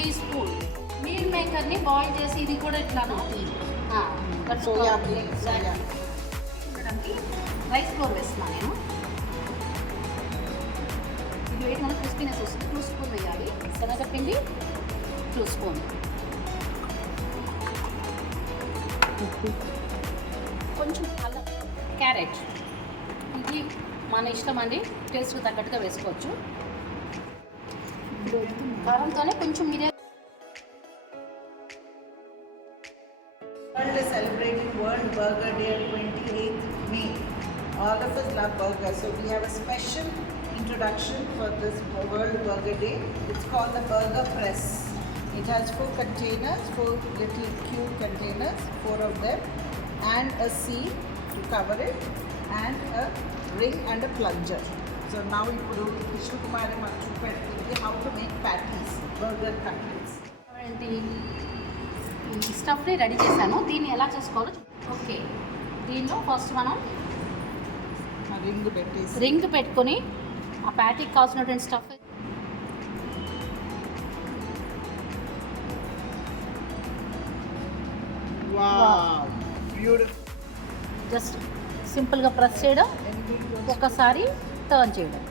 Tea spoon meal మేకర్ని బాయిల్ చేసి ఇది కూడా ఇట్లాను సోయా బీన్స్ ఉండడానికి రైస్ ఫ్లోర్ వేస్తున్నాను నేను. ఇది వేయడం వల్ల క్రిస్పీనెస్ వస్తుంది. 2 స్పూన్ వేయాలి. శనగపిండి 2 స్పూన్, కొంచెం అల్లం, క్యారెట్. ఇది మన ఇష్టం అండి, టేస్ట్కి తగ్గట్టుగా వేసుకోవచ్చు. కారంతోనే కొంచెం మీరే. World is celebrating World Burger Day on 28th May. All of us love burgers, so we have a special introduction for this World Burger Day. It's called the Burger Press. It has 4 containers, 4 little cube containers, 4 of them, and a seal to cover it, and a ring and a plunger. So now ఇప్పుడు విష్ణు కుమారి మనకు చూపెడుతుంది how to make patties, burger cutlets. ఈ స్టఫ్ని రెడీ చేశాను. దీన్ని ఎలా చేసుకోవాలో ఓకే. దీనిలో ఫస్ట్ మనం రింగ్ పెట్టుకొని ఆ ప్యాటీకి కావాల్సినటువంటి స్టఫ్ జస్ట్ సింపుల్గా ప్రెస్ చేయడం, ఒకసారి టర్న్ చేయడం.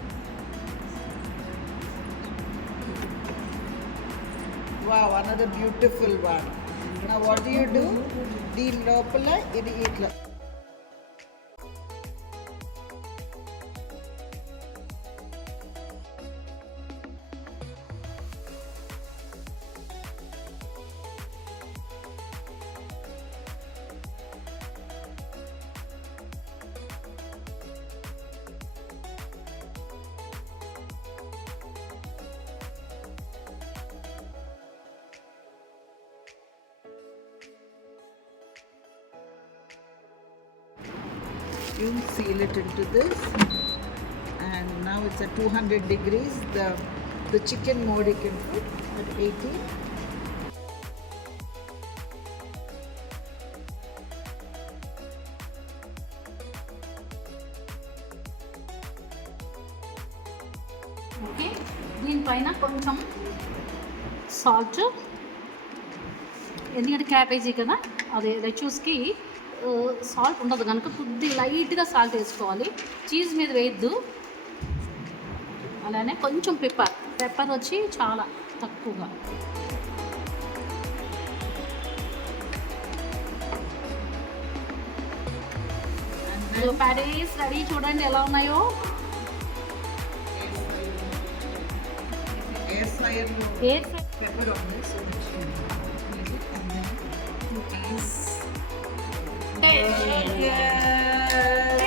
Wow, another beautiful one. Now what do? దీని లోపల ఇది ఇట్లా you seal it into this, and now it's at 200 degrees. The chicken mode you can put at 80. ఓకే. దీనిపైన కొంచెం సాల్ట్, ఎందుకంటే క్యాబేజీ కదా, అది లెచూస్కి సాల్ట్ ఉండదు కనుక కొద్దిగా లైట్గా సాల్ట్ వేసుకోవాలి. చీజ్ మీద వేయద్దు. అలానే కొంచెం పెప్పర్ వచ్చి చాలా తక్కువగా. ప్యాటీస్ రెడీ, చూడండి ఎలా ఉన్నాయో. Air fryer pepper on this, so that you make it, and then you add burgers.